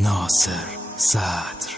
ناصر صدر.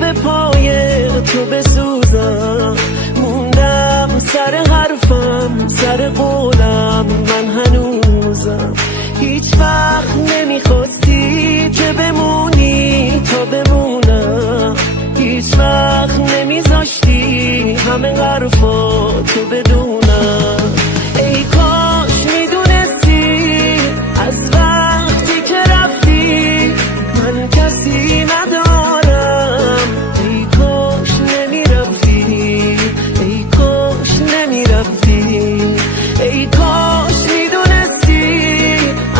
به پای تو بسوزم، موندم سر حرفم، سر قولم من هنوزم. هیچ وقت نمیخواستی که بمونی تا بمونم، هیچ وقت نمیذاشتی همه حرفا تو بدونم. ای کاش میدونستی از وقتی که رفتی من کسی ندارم. ای کاش میدونستی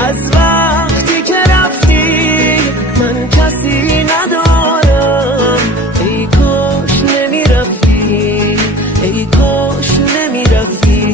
از وقتی که رفتی من کسی ندارم. ای کاش نمیرفتی، ای کاش نمیرفتی.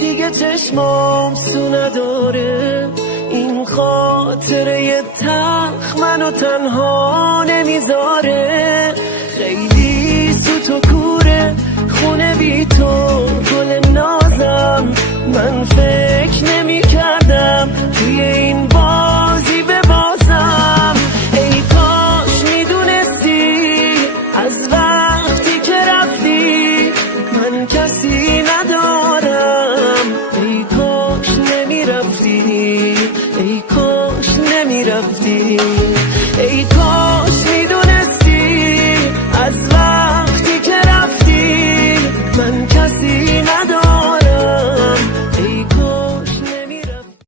دیگه چشمام سو نداره، این خاطره تلخ منو تنها نمیذاره. خیلی سوت و کوره خونه بی تو گل نازم، من فکر نمی کردم توی این بازی ببازم. ای کاش میدونستی از وقتی که رفتی من کسی ندارم. ای کاش نمیرفتی، ای کاش نمیرفتی، ای کاش